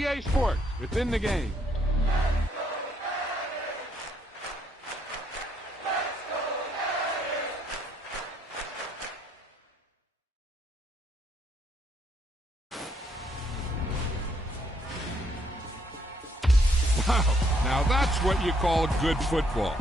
EA Sports. It's in the game. Wow, now that's what you call good football.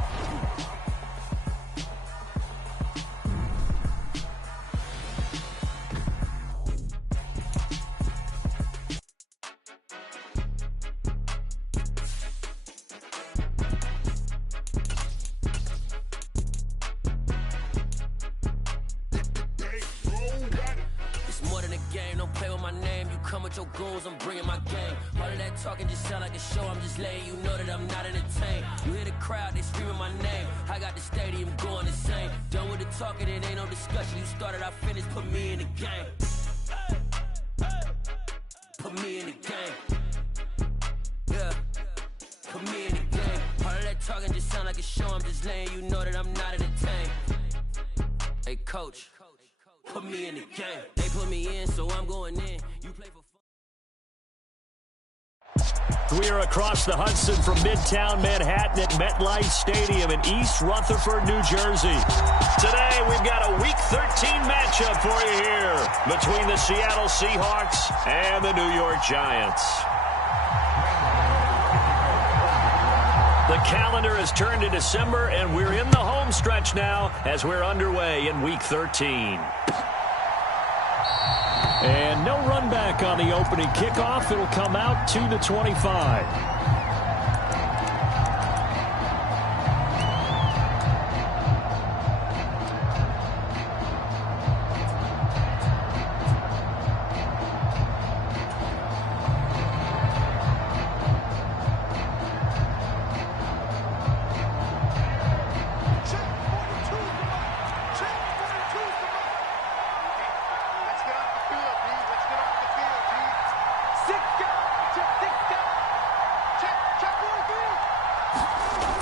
I'm bringing my game. All of that talking just sound like a show. I'm just letting you know that I'm not entertained. You hear the crowd, they screaming my name. I got the stadium going insane. Done with the talking, it ain't no discussion. You started, I finished, put me in the game. Put me in the game. Yeah, put me in the game. All of that talking just sound like a show. I'm just letting you know that I'm not entertained. Hey coach, put me in the game. They put me in, so I'm going in. You play for We are across the Hudson from Midtown Manhattan at MetLife Stadium in East Rutherford, New Jersey. Today, we've got a Week 13 matchup for you here between the Seattle Seahawks and the New York Giants. The calendar has turned to December, and we're in the home stretch now as we're underway in Week 13. And no run back on the opening kickoff. It'll come out to the 25.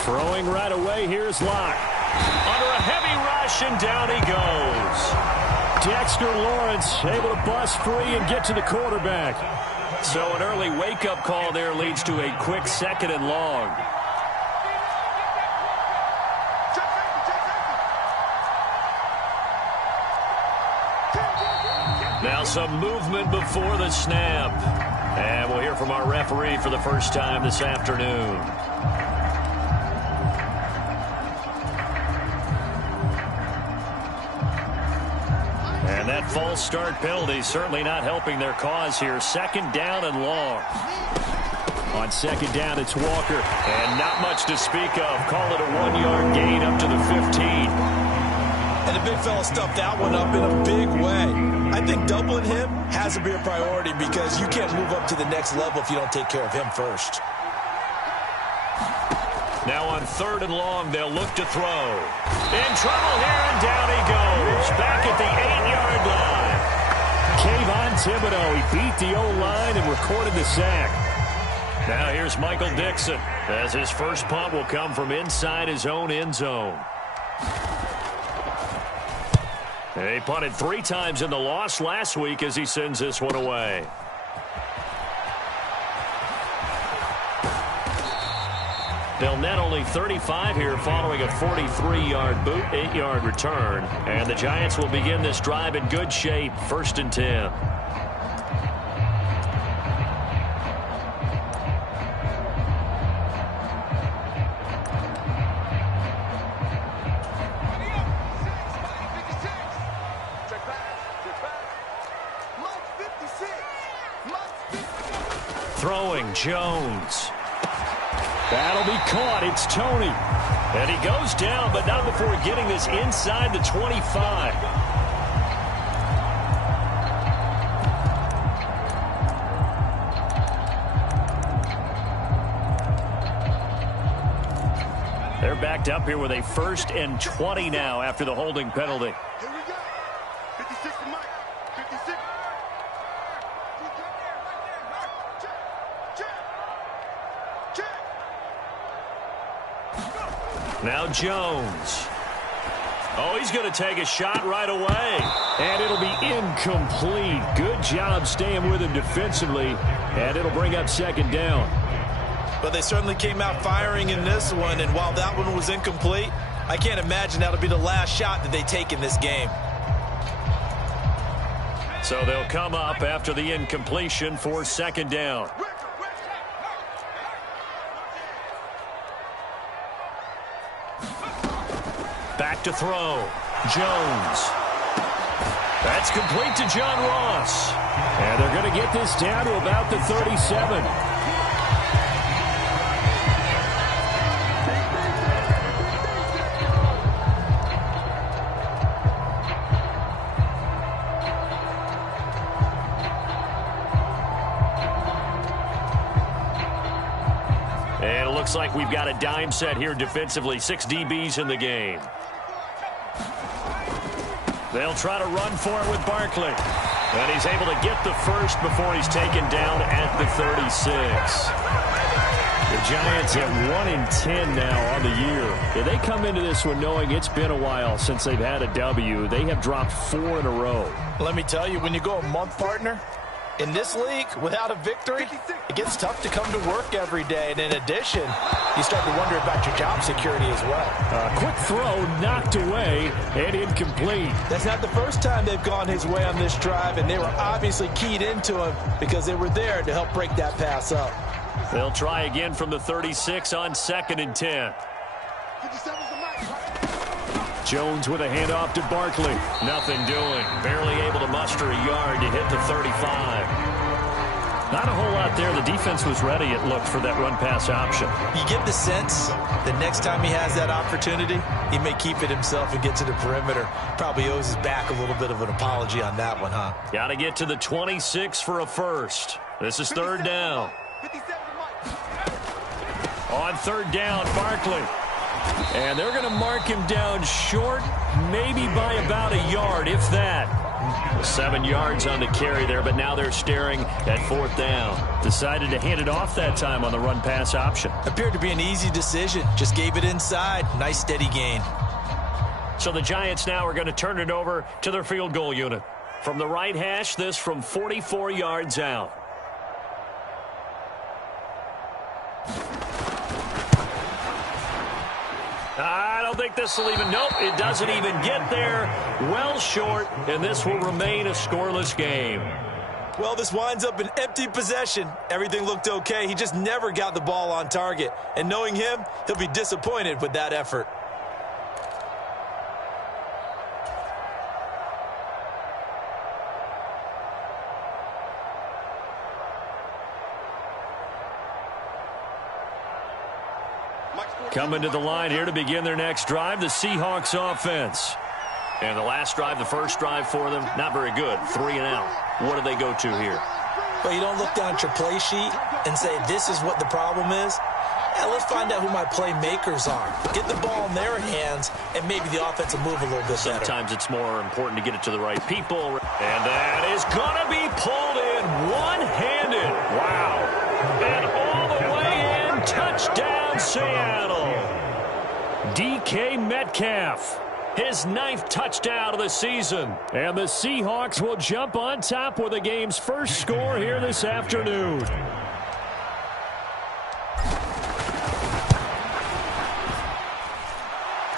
Throwing right away, here's Locke. Under a heavy rush, and down he goes. Dexter Lawrence able to bust free and get to the quarterback. So an early wake-up call there leads to a quick 2nd and long. Now some movement before the snap. And we'll hear from our referee for the first time this afternoon. And that false start penalty certainly not helping their cause here. 2nd down and long. On 2nd down, it's Walker. And not much to speak of. Call it a 1-yard gain up to the 15. And the big fella stuffed that one up in a big way. I think doubling him has to be a priority because you can't move up to the next level if you don't take care of him first. Now on 3rd and long, they'll look to throw. In trouble here, and down he goes. Back at the 8-yard line. Kayvon Thibodeau, he beat the O-line and recorded the sack. Now here's Michael Dixon, as his first punt will come from inside his own end zone. And he punted 3 times in the loss last week as he sends this one away. They'll net only 35 here following a 43-yard boot, 8-yard return. And the Giants will begin this drive in good shape, 1st and 10. Throwing Jones. That'll be caught. It's Tony. And he goes down, but not before getting this inside the 25. They're backed up here with a 1st and 20 now after the holding penalty. Here we go. 56 to Mike. 56. Now Jones. Oh, he's going to take a shot right away. And it'll be incomplete. Good job staying with him defensively. And it'll bring up second down. But they certainly came out firing in this one. And while that one was incomplete, I can't imagine that'll be the last shot that they take in this game. So they'll come up after the incompletion for second down. Back to throw. Jones. That's complete to John Ross. And they're going to get this down to about the 37. And it looks like we've got a dime set here defensively. 6 DBs in the game. They'll try to run for it with Barkley. And he's able to get the first before he's taken down at the 36. The Giants at 1-10 now on the year. Yeah, they come into this one knowing it's been a while since they've had a W. They have dropped 4 in a row. Let me tell you, when you go a month, partner, in this league, without a victory, it gets tough to come to work every day. And in addition, you start to wonder about your job security as well. Quick throw knocked away and incomplete. That's not the first time they've gone his way on this drive, and they were obviously keyed into him because they were there to help break that pass up. They'll try again from the 36 on 2nd and 10. Jones with a handoff to Barkley. Nothing doing. Barely able to muster a yard to hit the 35. Not a whole lot there. The defense was ready, it looked, for that run-pass option. You get the sense that next time he has that opportunity, he may keep it himself and get to the perimeter. Probably owes his back a little bit of an apology on that one, huh? Got to get to the 26 for a first. This is 3rd down. On 3rd down, Barkley. And they're going to mark him down short, maybe by about a yard, if that. 7 yards on the carry there, but now they're staring at 4th down. Decided to hand it off that time on the run-pass option. Appeared to be an easy decision. Just gave it inside. Nice, steady gain. So the Giants now are going to turn it over to their field goal unit. From the right hash, this from 44 yards out. I don't think this will even, nope, it doesn't even get there. Well short, and this will remain a scoreless game. Well, this winds up an empty possession. Everything looked okay. He just never got the ball on target. And knowing him, he'll be disappointed with that effort. Coming to the line here to begin their next drive, the Seahawks offense. And the last drive, the first drive for them, not very good. 3 and out. What do they go to here? Well, you don't look down at your play sheet and say, this is what the problem is. Yeah, let's find out who my playmakers are. Get the ball in their hands, and maybe the offense will move a little bit better. Sometimes it's more important to get it to the right people. And that is going to be pulled in one-handed. Wow. And all the way in, touchdown Seattle. DK Metcalf, his 9th touchdown of the season. And the Seahawks will jump on top with the game's first score here this afternoon.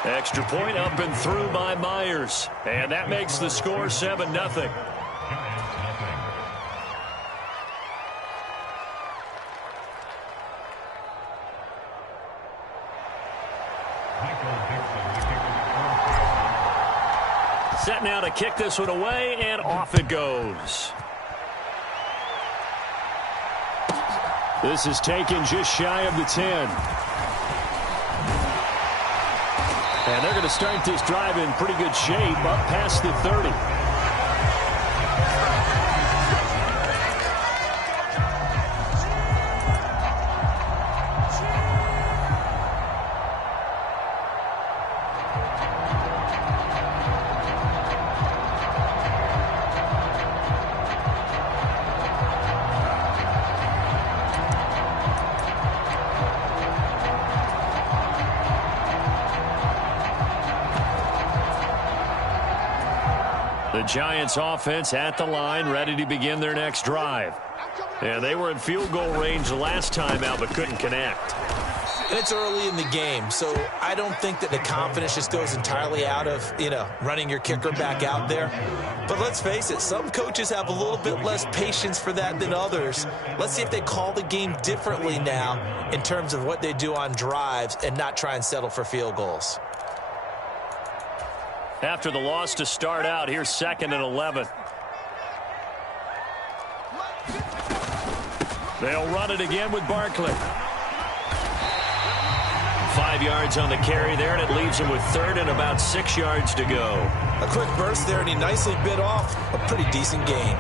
Extra point up and through by Myers. And that makes the score 7-0. Set now to kick this one away, and off it goes. This is taken just shy of the 10. And they're going to start this drive in pretty good shape, up past the 30. Giants offense at the line, ready to begin their next drive. And they were in field goal range the last time out, but couldn't connect. And it's early in the game, so I don't think that the confidence just goes entirely out of, running your kicker back out there. But let's face it, some coaches have a little bit less patience for that than others. Let's see if they call the game differently now in terms of what they do on drives and not try and settle for field goals. After the loss to start out, here's 2nd and 11. They'll run it again with Barkley. 5 yards on the carry there, and it leaves him with 3rd and about 6 yards to go. A quick burst there, and he nicely bit off a pretty decent gain.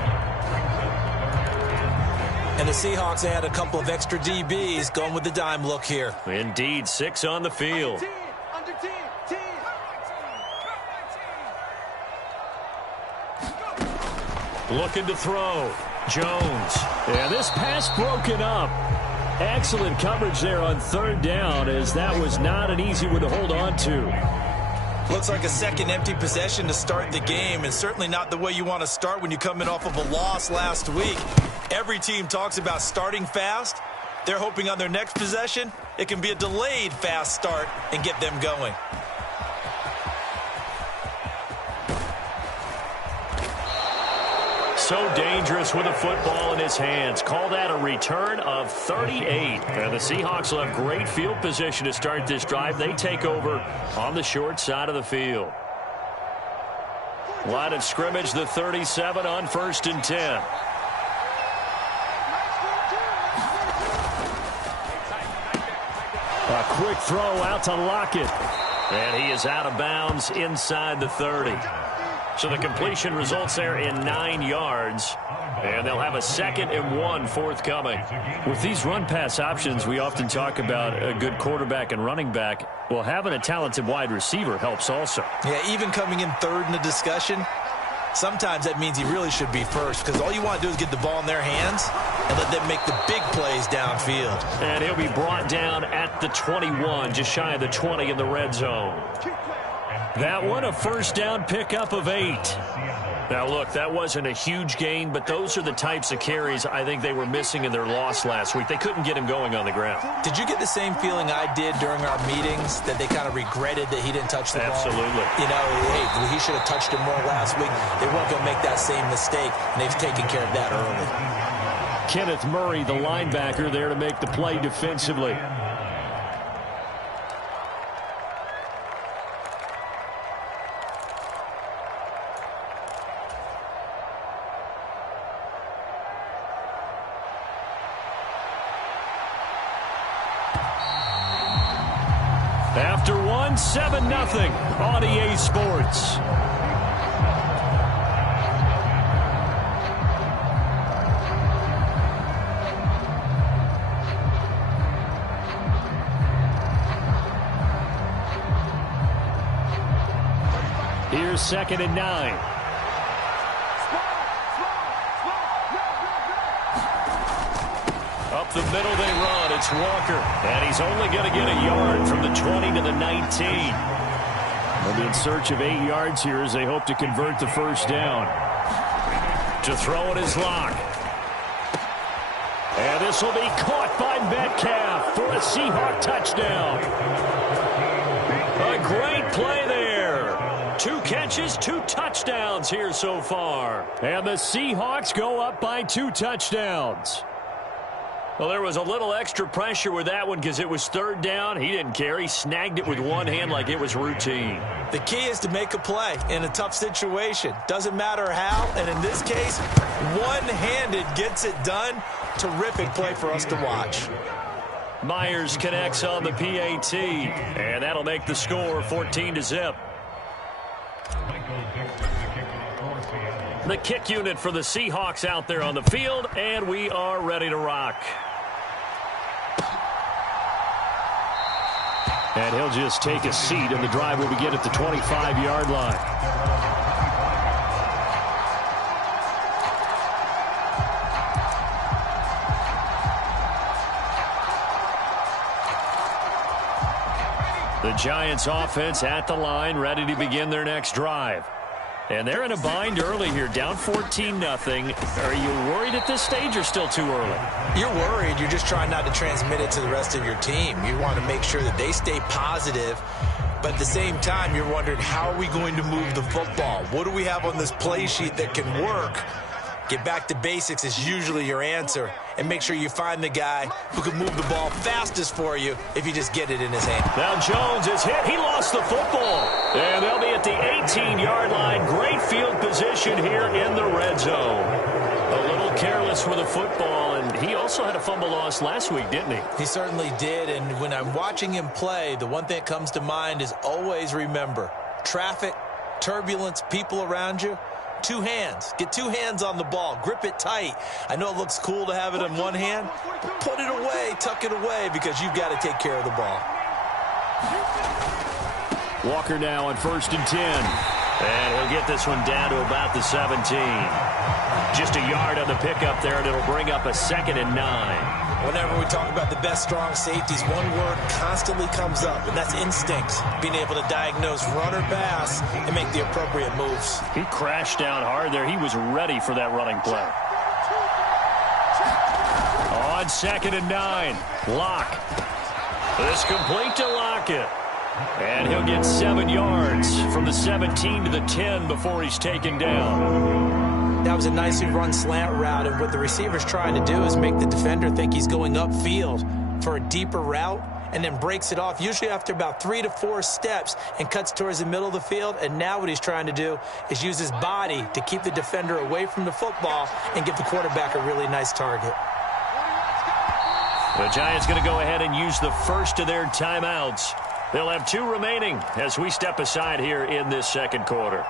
And the Seahawks add a couple of extra DBs going with the dime look here. Indeed, 6 on the field. Looking to throw. Jones. And this pass broken up. Excellent coverage there on 3rd down, as that was not an easy one to hold on to. Looks like a second empty possession to start the game, and certainly not the way you want to start when you come in off of a loss last week. Every team talks about starting fast. They're hoping on their next possession, it can be a delayed fast start and get them going. So dangerous with a football in his hands. Call that a return of 38. And the Seahawks will have great field position to start this drive. They take over on the short side of the field. Line of scrimmage, the 37 on 1st and 10. A quick throw out to Lockett. And he is out of bounds inside the 30. So the completion results there in 9 yards. And they'll have a 2nd and 1 forthcoming. With these run-pass options, we often talk about a good quarterback and running back. Well, having a talented wide receiver helps also. Yeah, even coming in 3rd in the discussion, sometimes that means he really should be first, because all you want to do is get the ball in their hands and let them make the big plays downfield. And he'll be brought down at the 21, just shy of the 20 in the red zone. That one, a 1st down pickup of 8. Now, look, that wasn't a huge gain, but those are the types of carries I think they were missing in their loss last week. They couldn't get him going on the ground. Did you get the same feeling I did during our meetings, that they kind of regretted that he didn't touch the ball? Absolutely. Hey, he should have touched it more last week. They weren't going to make that same mistake, and they've taken care of that early. Kenneth Murray, the linebacker, there to make the play defensively. After one, 7-0 on EA Sports. Here's 2nd and 9. Up the middle they run. It's Walker. And he's only going to get a yard from the 20 to the 19. They'll be in search of 8 yards here as they hope to convert the 1st down. To throw it is Locke. And this will be caught by Metcalf for a Seahawk touchdown. A great play there. 2 catches, 2 touchdowns here so far. And the Seahawks go up by 2 touchdowns. Well, there was a little extra pressure with that one because it was 3rd down. He didn't care. He snagged it with one hand like it was routine. The key is to make a play in a tough situation. Doesn't matter how, and in this case, one-handed gets it done. Terrific play for us to watch. Myers connects on the PAT, and that'll make the score 14-0. The kick unit for the Seahawks out there on the field, and we are ready to rock. And he'll just take a seat, and the drive will begin at the 25-yard line. The Giants offense at the line, ready to begin their next drive. And they're in a bind early here, down 14-0. Are you worried at this stage or still too early? You're worried. You're just trying not to transmit it to the rest of your team. You want to make sure that they stay positive. But at the same time, you're wondering, how are we going to move the football? What do we have on this play sheet that can work? Get back to basics is usually your answer. And make sure you find the guy who can move the ball fastest for you if you just get it in his hand. Now Jones is hit. He lost the football. And they'll be at the 18-yard line. Great field position here in the red zone. A little careless with the football, and he also had a fumble loss last week, didn't he? He certainly did, and when I'm watching him play, the one thing that comes to mind is always remember, traffic, turbulence, people around you, two hands. Get two hands on the ball. Grip it tight. I know it looks cool to have it in one hand, but put it away, tuck it away, because you've got to take care of the ball. Walker now on 1st and 10. And he'll get this one down to about the 17. Just a yard on the pickup there, and it'll bring up a 2nd and 9. Whenever we talk about the best strong safeties, one word constantly comes up, and that's instinct. Being able to diagnose run or pass and make the appropriate moves. He crashed down hard there. He was ready for that running play. On 2nd and 9, Locke. This complete to Lockett. And he'll get 7 yards from the 17 to the 10 before he's taken down. That was a nicely run slant route, and what the receiver's trying to do is make the defender think he's going upfield for a deeper route, and then breaks it off, usually after about 3 to 4 steps, and cuts towards the middle of the field. And now what he's trying to do is use his body to keep the defender away from the football and give the quarterback a really nice target. The Giants going to go ahead and use the first of their timeouts. They'll have 2 remaining as we step aside here in this second quarter.